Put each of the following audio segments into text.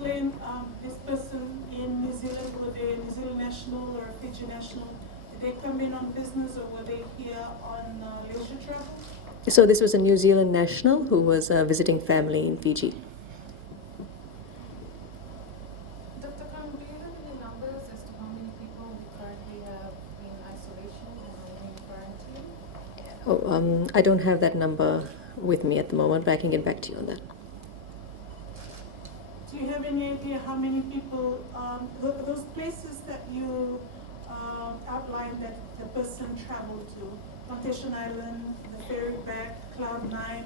explain this person in New Zealand, were they a New Zealand national or a Fiji national? Did they come in on business or were they here on leisure travel? So this was a New Zealand national who was visiting family in Fiji. Dr. Khan, do you have any numbers as to how many people we currently have in isolation or in quarantine? I don't have that number with me at the moment, but I can get back to you on that. Do you have any idea how many people, those places that you outlined that the person traveled to, Plantation Island, the ferry back, Cloud 9,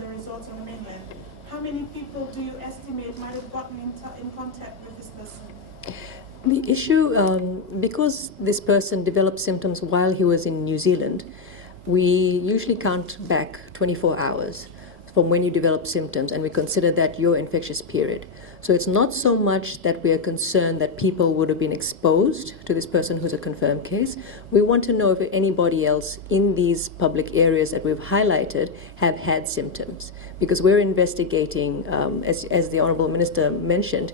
the resorts on the mainland, how many people do you estimate might have gotten in contact with this person? The issue, because this person developed symptoms while he was in New Zealand, we usually count back 24 hours from when you develop symptoms, and we consider that your infectious period. So it's not so much that we are concerned that people would have been exposed to this person who's a confirmed case. We want to know if anybody else in these public areas that we've highlighted have had symptoms, because we're investigating, as the Honourable Minister mentioned,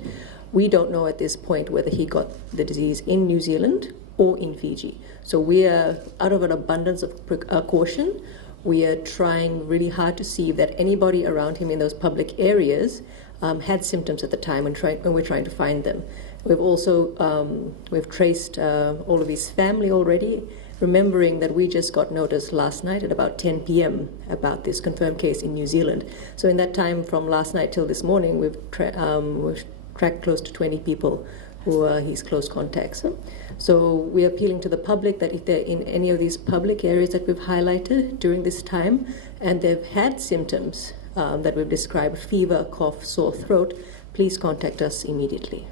we don't know at this point whether he got the disease in New Zealand or in Fiji. So we are, out of an abundance of caution, we are trying really hard to see that anybody around him in those public areas had symptoms at the time when we're trying to find them. We've also we've traced all of his family already, remembering that we just got notice last night at about 10 p.m. about this confirmed case in New Zealand. So in that time from last night till this morning, we've tracked close to 20 people who are his close contacts. So we're appealing to the public that if they're in any of these public areas that we've highlighted during this time and they've had symptoms that we've described, fever, cough, sore throat, please contact us immediately.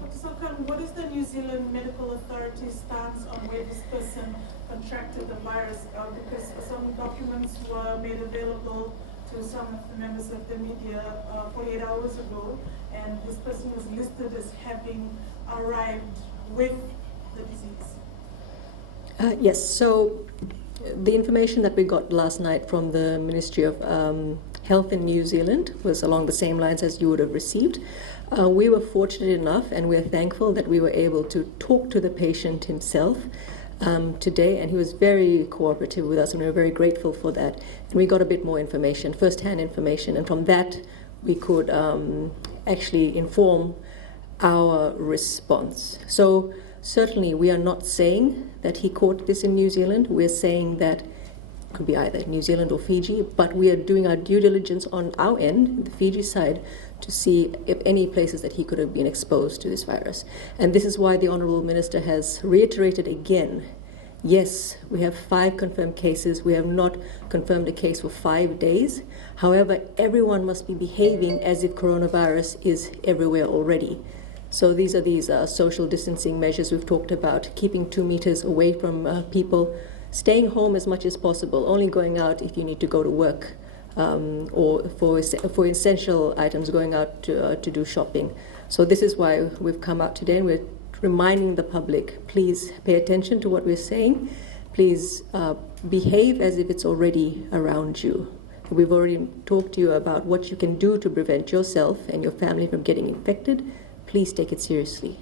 Dr. Sahukhan, what is the New Zealand medical authority's stance on where this person contracted the virus? Because some documents were made available to some of the members of the media 48 hours ago, and this person was listed as having arrived with the disease. Yes, so the information that we got last night from the Ministry of Health in New Zealand was along the same lines as you would have received. We were fortunate enough, and we're thankful that we were able to talk to the patient himself today, and he was very cooperative with us, and we were very grateful for that. And we got a bit more information, first-hand information, and from that we could actually inform our response. So certainly we are not saying that he caught this in New Zealand. We're saying that it could be either New Zealand or Fiji, but we are doing our due diligence on our end, the Fiji side, to see if any places that he could have been exposed to this virus. And this is why the Honourable Minister has reiterated again, yes, we have 5 confirmed cases. We have not confirmed a case for 5 days. However, everyone must be behaving as if coronavirus is everywhere already. So these are these social distancing measures we've talked about, keeping 2 meters away from people, staying home as much as possible, only going out if you need to go to work, or for essential items, going out to do shopping. So this is why we've come out today, and we're reminding the public, please pay attention to what we're saying. Please behave as if it's already around you. We've already talked to you about what you can do to prevent yourself and your family from getting infected. Please take it seriously.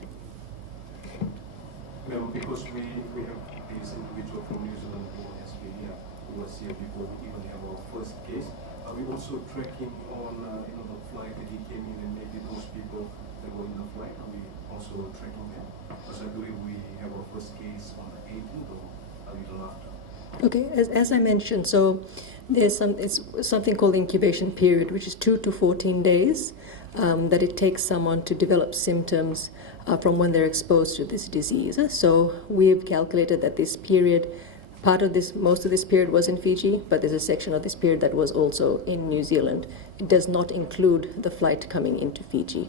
Well, because we have this individual from New Zealand who has been here, who was here before we even have our first case. Are we also tracking on the flight that he came in, and maybe those people that were in the flight? Are we also tracking them? Because I believe we have our first case on the 18th or a little after. Okay, as I mentioned, so there's something called the incubation period, which is 2 to 14 days that it takes someone to develop symptoms from when they're exposed to this disease. So we've calculated that this period, most of this period was in Fiji, but there's a section of this period that was also in New Zealand. It does not include the flight coming into Fiji.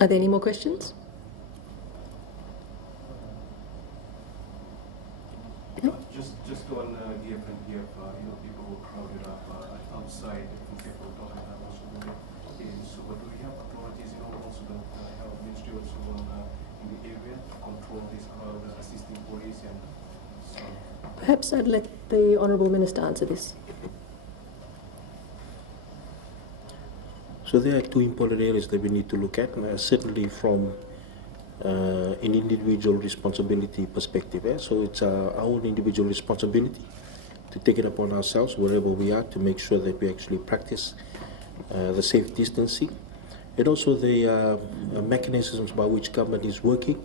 Are there any more questions? Just on the event here, people were crowded up outside, different people talking about also so but do we have authorities, also the health ministry also in the area to control this crowd, assisting police and Perhaps I'd let the Honourable Minister answer this. So there are two important areas that we need to look at, certainly from an individual responsibility perspective. So it's our own individual responsibility to take it upon ourselves wherever we are to make sure that we actually practice the safe distancing, and also the mechanisms by which government is working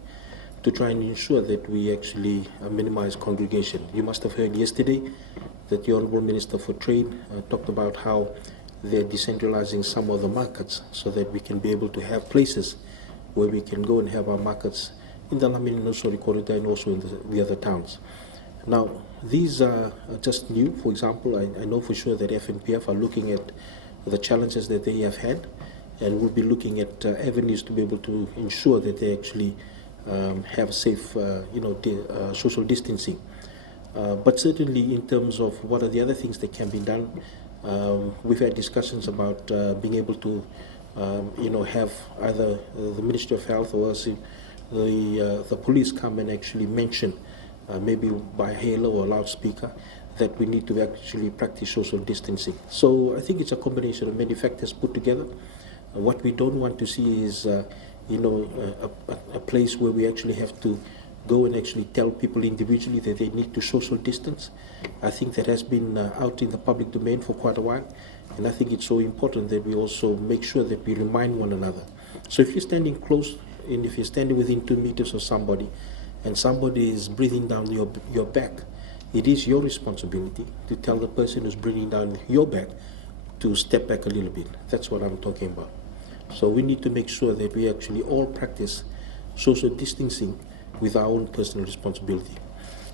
to try and ensure that we actually minimize congregation. You must have heard yesterday that the Honourable Minister for Trade talked about how they're decentralizing some of the markets so that we can be able to have places where we can go and have our markets in the Lamini-Nosori corridor and also in the other towns. Now, these are just new. For example, I know for sure that FNPF are looking at the challenges that they have had, and will be looking at avenues to be able to ensure that they actually have safe, social distancing. But certainly in terms of what are the other things that can be done, we've had discussions about being able to, have either the Ministry of Health or else the police come and actually mention, maybe by halo or loudspeaker, that we need to actually practice social distancing. So I think it's a combination of many factors put together. What we don't want to see is, a place where we actually have to go and actually tell people individually that they need to social distance. I think that has been out in the public domain for quite a while, and I think it's so important that we also make sure that we remind one another. So if you're standing close, and if you're standing within 2 meters of somebody, and somebody is breathing down your back, it is your responsibility to tell the person who's breathing down your back to step back a little bit. That's what I'm talking about. So we need to make sure that we actually all practice social distancing with our own personal responsibility.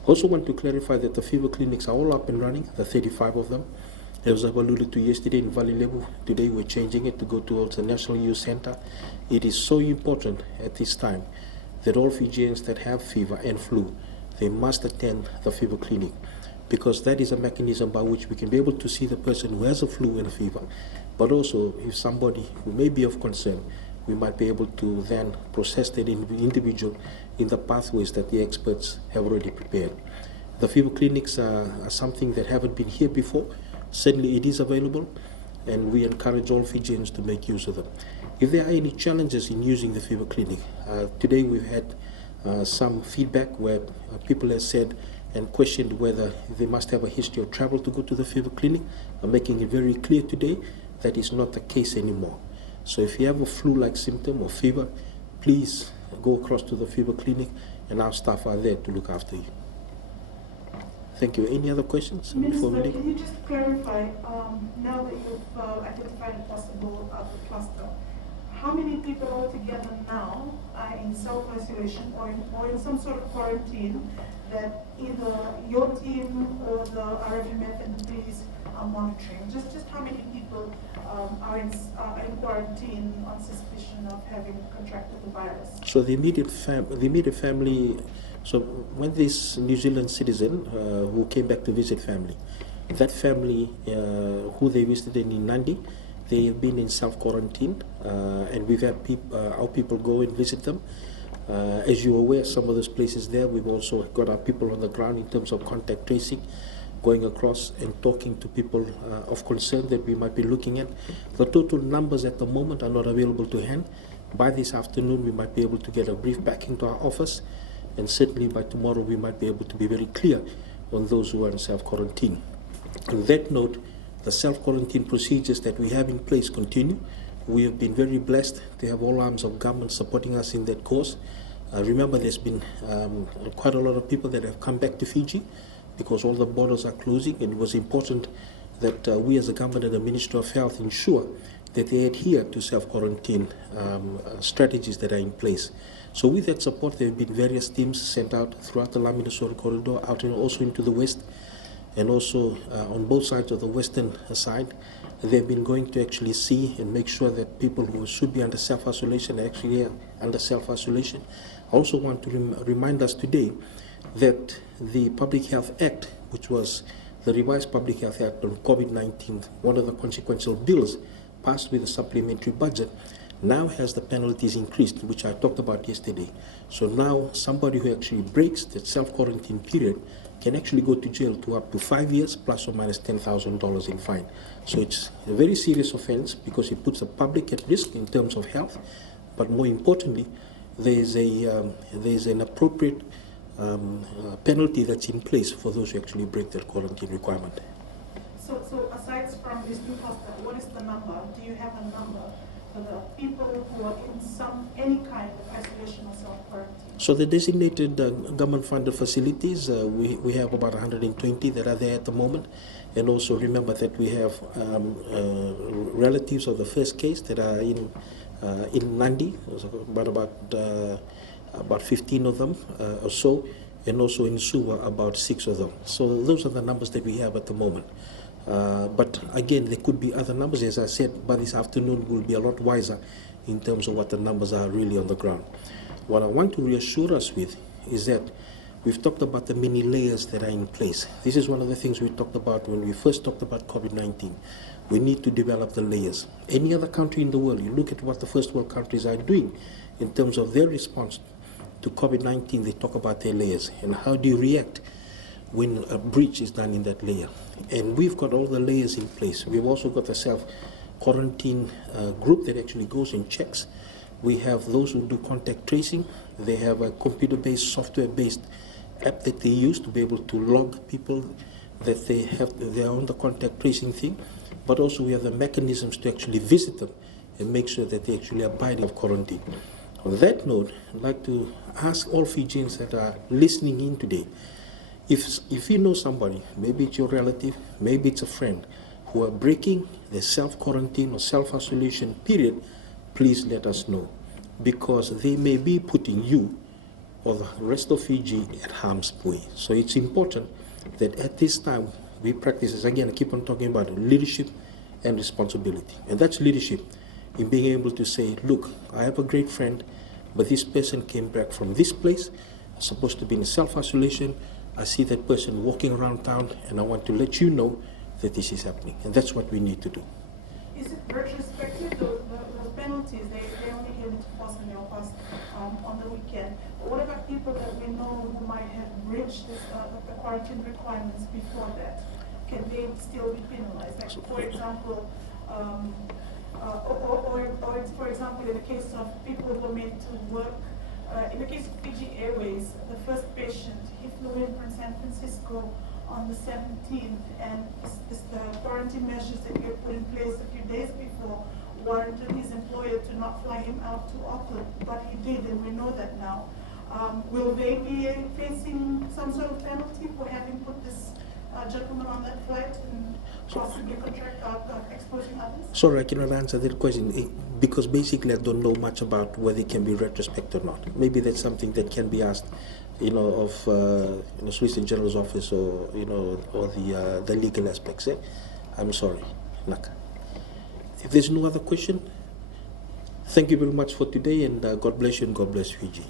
Also want to clarify that the fever clinics are all up and running, the 35 of them. As I've alluded to yesterday in Valley Lebu, today we're changing it to go towards the National Youth Center. It is so important at this time that all Fijians that have fever and flu, they must attend the fever clinic, because that is a mechanism by which we can be able to see the person who has a flu and a fever. But also, if somebody who may be of concern, we might be able to then process that individual in the pathways that the experts have already prepared. The fever clinics are something that haven't been here before. Certainly it is available, and we encourage all Fijians to make use of them. If there are any challenges in using the fever clinic, today we've had some feedback where people have said and questioned whether they must have a history of travel to go to the fever clinic. I'm making it very clear today that is not the case anymore. So if you have a flu-like symptom or fever, please go across to the fever clinic, and our staff are there to look after you. Thank you. Any other questions before we Minister, leave? can you just clarify, now that you've identified a possible cluster, how many people altogether now are in self-isolation or in some sort of quarantine that either your team or the RFMF and the police are monitoring? Just how many people are in quarantine on suspicion of having contracted the virus? So the immediate family. So when this New Zealand citizen who came back to visit family, that family who they visited in Nandi, they have been in self-quarantine, and we've had our people go and visit them. As you're aware, some of those places there, we've also got our people on the ground in terms of contact tracing, going across and talking to people of concern that we might be looking at. The total numbers at the moment are not available to hand. By this afternoon, we might be able to get a brief back into our office, and certainly by tomorrow, we might be able to be very clear on those who are in self-quarantine. On that note, the self-quarantine procedures that we have in place continue. We have been very blessed to have all arms of government supporting us in that cause. Remember, there's been quite a lot of people that have come back to Fiji because all the borders are closing, and it was important that we as a government and the Ministry of Health ensure that they adhere to self-quarantine strategies that are in place. So with that support, there have been various teams sent out throughout the Lamini-Nosori corridor, out and also into the west, and also on both sides of the western side. They've been going to actually see and make sure that people who should be under self-isolation are actually under self-isolation. I also want to remind us today that the Public Health Act, which was the revised Public Health Act on COVID-19, one of the consequential bills passed with a supplementary budget, now has the penalties increased, which I talked about yesterday. So now somebody who actually breaks the self-quarantine period can actually go to jail to up to 5 years plus or minus $10,000 in fine. So it's a very serious offense because it puts the public at risk in terms of health, but more importantly, there's an appropriate penalty that's in place for those who actually break that quarantine requirement. So aside from this new hospital, what is the number? Do you have a number for the people who are in any kind of isolation or self-quarantine? So the designated government-funded facilities, we have about 120 that are there at the moment. And also remember that we have relatives of the first case that are in Nandi, about 15 of them or so, and also in Suva about 6 of them. So those are the numbers that we have at the moment. But again, there could be other numbers. As I said, by this afternoon we'll be a lot wiser in terms of what the numbers are really on the ground. What I want to reassure us with is that we've talked about the many layers that are in place. This is one of the things we talked about when we first talked about COVID-19. We need to develop the layers. Any other country in the world, you look at what the first world countries are doing in terms of their response to COVID-19, they talk about their layers. And how do you react when a breach is done in that layer? And we've got all the layers in place. We've also got a self-quarantine group that actually goes and checks. We have those who do contact tracing. They have a computer-based, software-based app that they use to be able to log people that they're on the contact tracing thing. But also we have the mechanisms to actually visit them and make sure that they actually abide of quarantine. On that note, I'd like to ask all Fijians that are listening in today, if you know somebody, maybe it's your relative, maybe it's a friend, who are breaking their self-quarantine or self-isolation period, please let us know, because they may be putting you or the rest of Fiji at harm's way. So it's important that at this time we practice this. Again, I keep on talking about leadership and responsibility. And that's leadership in being able to say, look, I have a great friend, but this person came back from this place, supposed to be in self-isolation. I see that person walking around town, and I want to let you know that this is happening. And that's what we need to do. Is it retrospective? The penalties, they only came into force when they were passed on the weekend. But what about people that we know who might have breached the quarantine requirements before that? Can they still be penalized? Like, for example, for example, in the case of people who were made to work, in the case of Fiji Airways, the first patient, he flew in from San Francisco on the 17th, and the quarantine measures that were put in place a few days before warranted his employer to not fly him out to Auckland, but he did, and we know that now. Will they be facing some sort of penalty for having put this gentleman on that flight and possibly exposing others? Sorry, I cannot answer that question because basically I don't know much about whether it can be retrospective or not. Maybe that's something that can be asked, of Solicitor General's office or or the legal aspects. I'm sorry, Naka. If there's no other question, thank you very much for today, and God bless you and God bless Fiji.